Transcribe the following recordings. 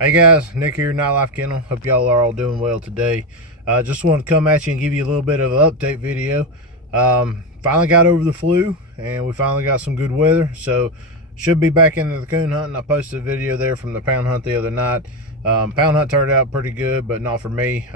Hey guys, Nick here, Nightlife Kennel. Hope y'all are all doing well today. Just wanted to come at you and give you a little bit of an update video. Finally got over the flu and we finally got some good weather, so should be back into the coon hunting. I posted a video there from the pound hunt the other night. Pound hunt turned out pretty good, but not for me.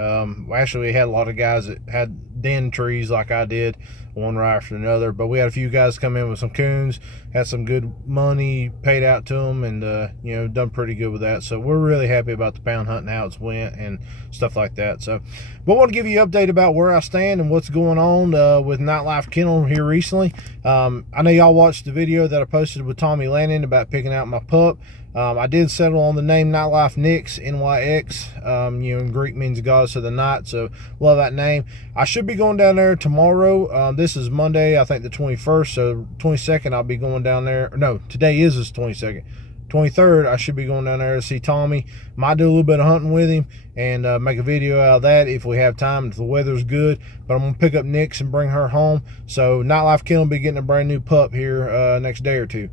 Actually, we had a lot of guys that had den trees like I did, one right after another, but we had a few guys come in with some coons, had some good money paid out to them, and done pretty good with that. So we're really happy about the pound hunt and how it's went and stuff like that. So but I want to give you an update about where I stand and what's going on with Nightlife Kennel here recently. I know y'all watched the video that I posted with Tommy Lannon about picking out my pup. I did settle on the name Nightlife Nyx, N-Y-X. In Greek means goddess of the night, so love that name. I should be going down there tomorrow. This is Monday, I think the 21st, so 22nd I'll be going down there. No, today is the 22nd. 23rd, I should be going down there to see Tommy. Might do a little bit of hunting with him and make a video out of that if we have time, if the weather's good. But I'm going to pick up Nyx and bring her home. So Nightlife Kennel will be getting a brand new pup here next day or two.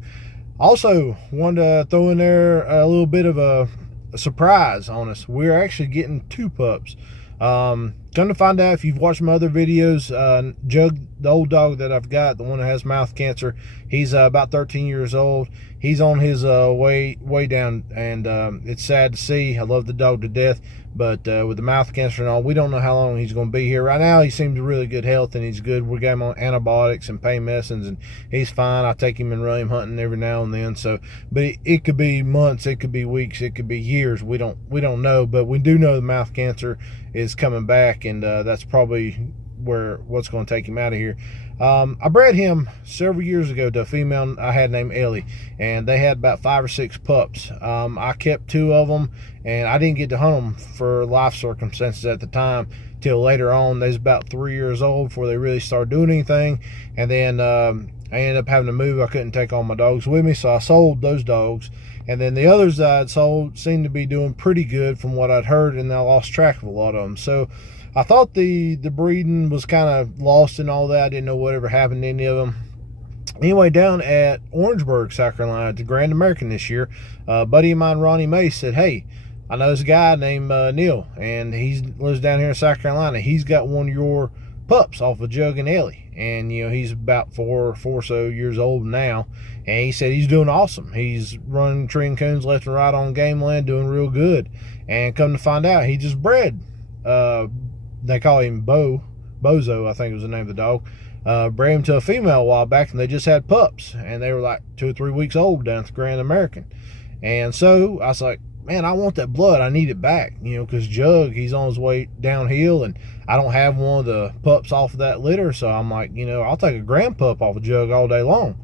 Also, wanted to throw in there a little bit of a surprise on us. We're actually getting two pups. Come to find out, if you've watched my other videos, Jug, the old dog that I've got, the one that has mouth cancer, he's about 13 years old. He's on his way down, and it's sad to see. I love the dog to death, but with the mouth cancer and all, we don't know how long he's going to be here. Right now, he seems really good health, and he's good. We got him on antibiotics and pain medicines, and he's fine. I take him and run him hunting every now and then. So, but it could be months, it could be weeks, it could be years. We don't know, but we do know the mouth cancer is coming back, and that's probably what's going to take him out of here. I bred him several years ago to a female I had named Ellie, and they had about 5 or 6 pups. I kept 2 of them, and I didn't get to hunt them for life circumstances at the time till later on. They was about 3 years old before they really started doing anything, and then I ended up having to move. I couldn't take all my dogs with me, so I sold those dogs. And then the others that I'd sold seemed to be doing pretty good from what I'd heard, and I lost track of a lot of them. So I thought the breeding was kind of lost and all that. I didn't know whatever happened to any of them. Anyway, down at Orangeburg, South Carolina, at the Grand American this year, a buddy of mine, Ronnie May, said, "Hey, I know this guy named Neil, and he lives down here in South Carolina. He's got one of your pups off of Jug and Ellie, and he's about four or so years old now, and he said he's doing awesome. He's running treeing coons left and right on game land, doing real good. And come to find out, he just bred. They call him Bozo, I think was the name of the dog. Bred him to a female a while back, and they just had pups, and they were like 2 or 3 weeks old down at the Grand American. And so I was like, man, I want that blood. I need it back, because Jug, he's on his way downhill, and I don't have one of the pups off of that litter. So I'm like, I'll take a grand pup off of Jug all day long.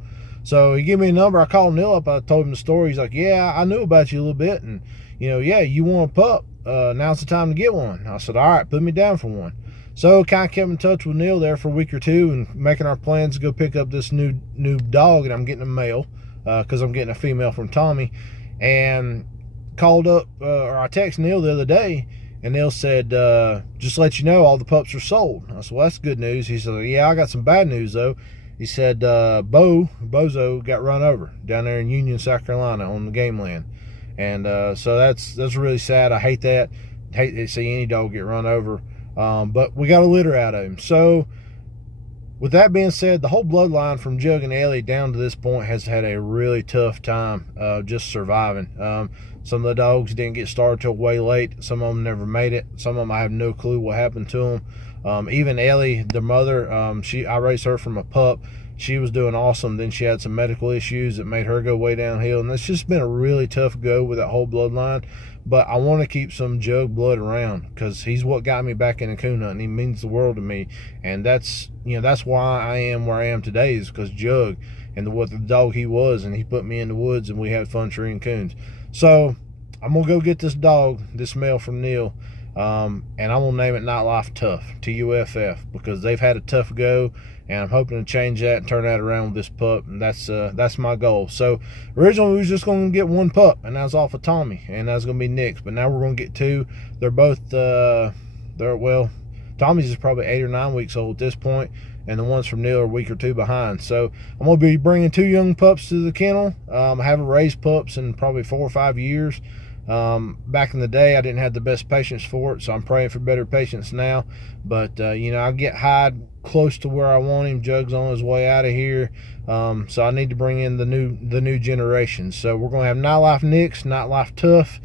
So he gave me a number. I called Neil up. I told him the story. He's like, yeah, I knew about you a little bit, and yeah, you want a pup. Now's the time to get one. I said, all right, put me down for one. So kind of kept in touch with Neil there for a week or two, and making our plans to go pick up this new dog, and I'm getting a male because I'm getting a female from Tommy. And called up, or I texted Neil the other day, and Neil said, just let you know, all the pups are sold. I said, well, that's good news. He said, yeah, I got some bad news though. He said Bozo got run over down there in Union, South Carolina on the game land. And so that's really sad. I hate that. Hate to see any dog get run over. But we got a litter out of him. So with that being said, the whole bloodline from Jug and Ellie down to this point has had a really tough time just surviving. Some of the dogs didn't get started till way late. Some of them never made it. Some of them I have no clue what happened to them. Even Ellie, the mother, I raised her from a pup. She was doing awesome. Then she had some medical issues that made her go way downhill. And it's just been a really tough go with that whole bloodline. But I want to keep some Jug blood around, because he's what got me back into coon hunting. He means the world to me. And that's why I am where I am today, is because Jug and what the dog he was. And he put me in the woods, and we had fun treeing coons. So I'm going to go get this dog, this male from Neil. And I'm going to name it Nightlife Tough, T-U-F-F, because they've had a tough go, and I'm hoping to change that and turn that around with this pup, and that's my goal. So originally we was just going to get one pup, and that was off of Tommy, and that was going to be Nyx, but now we're going to get 2. They're both, well, Tommy's is probably 8 or 9 weeks old at this point, and the ones from Neil are a week or 2 behind. So I'm going to be bringing 2 young pups to the kennel. I haven't raised pups in probably 4 or 5 years. Back in the day, I didn't have the best patience for it, so I'm praying for better patience now. But you know, I'll get Hyde close to where I want him. Jug's on his way out of here, so I need to bring in the new generation. So we're gonna have Nightlife Nicks, Nightlife Tough.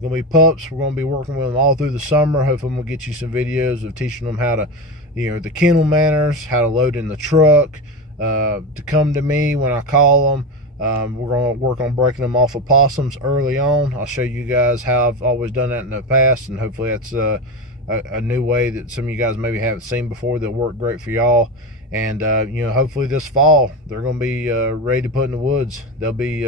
Gonna be pups. We're gonna be working with them all through the summer. Hopefully we'll get you some videos of teaching them how to, you know, the kennel manners, how to load in the truck, to come to me when I call them. We're going to work on breaking them off of possums early on. I'll show you guys how I've always done that in the past, and hopefully that's a new way that some of you guys maybe haven't seen before that'll work great for y'all. And you know, hopefully this fall they're going to be ready to put in the woods. They'll be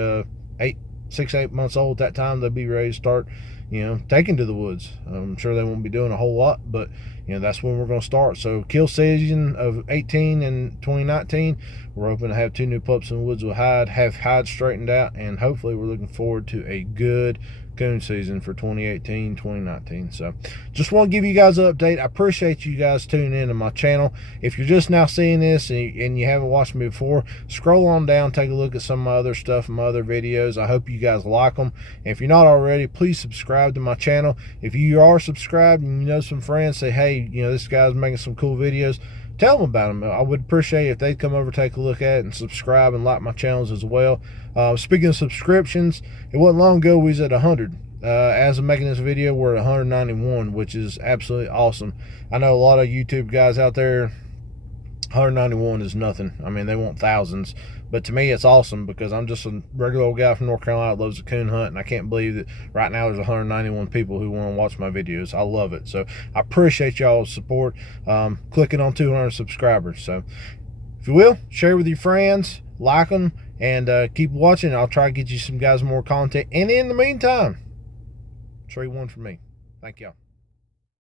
6-8 months old at that time. They'll be ready to start, you know, taking to the woods. I'm sure they won't be doing a whole lot, but you know, that's when we're going to start. So kill season of 18 and 2019, we're hoping to have 2 new pups in the woods with Hyde, have Hyde straightened out, and hopefully we're looking forward to a good coon season for 2018, 2019. So just want to give you guys an update. I appreciate you guys tuning in to my channel. If you're just now seeing this and you haven't watched me before, scroll on down, take a look at some of my other stuff, my other videos. I hope you guys like them. And if you're not already, please subscribe to my channel. If you are subscribed and you know some friends, say, hey, you know, this guy's making some cool videos, tell them about them. I would appreciate it if they'd come over, take a look at it, and subscribe and like my channels as well. Speaking of subscriptions, it wasn't long ago we was at 100. As of making this video, we're at 191, which is absolutely awesome. I know a lot of YouTube guys out there, 191 is nothing. I mean, they want thousands. But to me, it's awesome because I'm just a regular old guy from North Carolina that loves to coon hunt, and I can't believe that right now there's 191 people who want to watch my videos. I love it. So I appreciate y'all's support. Clicking on 200 subscribers. So if you will, share with your friends, like them, and keep watching. I'll try to get you some guys more content. And in the meantime, trade one for me. Thank y'all.